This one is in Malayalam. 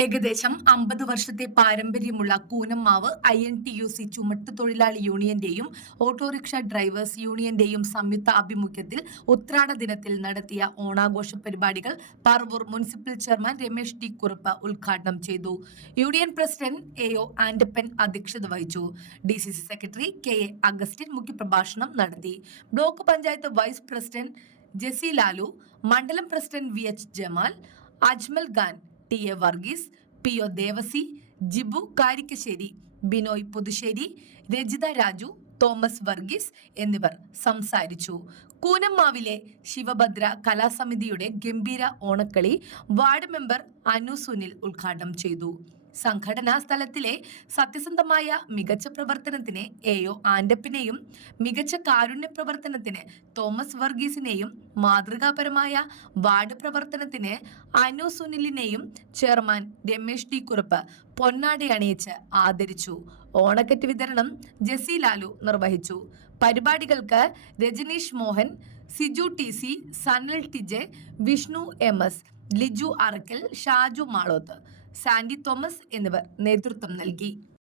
ഏകദേശം 50 വർഷത്തെ പാരമ്പര്യമുള്ള കൂനമ്മാവ് INTUC ചുമട്ടുതൊഴിലാളി യൂണിയന്റെയും ഓട്ടോറിക്ഷ ഡ്രൈവേഴ്സ് യൂണിയന്റെയും സംയുക്ത ആഭിമുഖ്യത്തിൽ ഉത്രാട ദിനത്തിൽ നടത്തിയ ഓണാഘോഷ പരിപാടികൾ Paravur municipal chairman Ramesh T Kurup ഉദ്ഘാടനം ചെയ്തു. യൂണിയൻ പ്രസിഡന്റ് AO ആൻഡപ്പൻ അധ്യക്ഷത വഹിച്ചു. DCC സെക്രട്ടറി KA അഗസ്റ്റിൻ മുഖ്യപ്രഭാഷണം നടത്തി. Block panchayat vice president Jessy Lalu, മണ്ഡലം president VH Jamal, Ajmal Khan, TA Varghese, PO Devassy, Jibu Karikkassery, Binoy Puthussery, Rajitha Raju, Thomas Varghese എന്നിവർ സംസാരിച്ചു. കൂനമ്മാവിലെ ശിവഭദ്ര കലാസമിതിയുടെ ഗംഭീര ഓണക്കളി വാർഡ് മെമ്പർ അനു സുനിൽ ഉദ്ഘാടനം ചെയ്തു. സംഘടനാ സ്ഥലത്തിലെ സത്യസന്ധമായ മികച്ച പ്രവർത്തനത്തിന് AO ആൻഡപ്പിനെയും മികച്ച കാരുണ്യ പ്രവർത്തനത്തിന് തോമസ് വർഗീസിനെയും മാതൃകാപരമായ വാർഡ് പ്രവർത്തനത്തിന് അനു സുനിലിനെയും ചെയർമാൻ രമേശ് ടി കുറുപ്പ് പൊന്നാട അണിയിച്ച് ആദരിച്ചു. ഓണക്കറ്റ് വിതരണം ജെസി ലാലു നിർവഹിച്ചു. പരിപാടികൾക്ക് Rajaneesh Mohan, Siju TC, Sanal TJ, Vishnu MS, Liju Arakkal, Shaju Malothu, Sandy Thomas എന്നിവർ നേതൃത്വം നൽകി.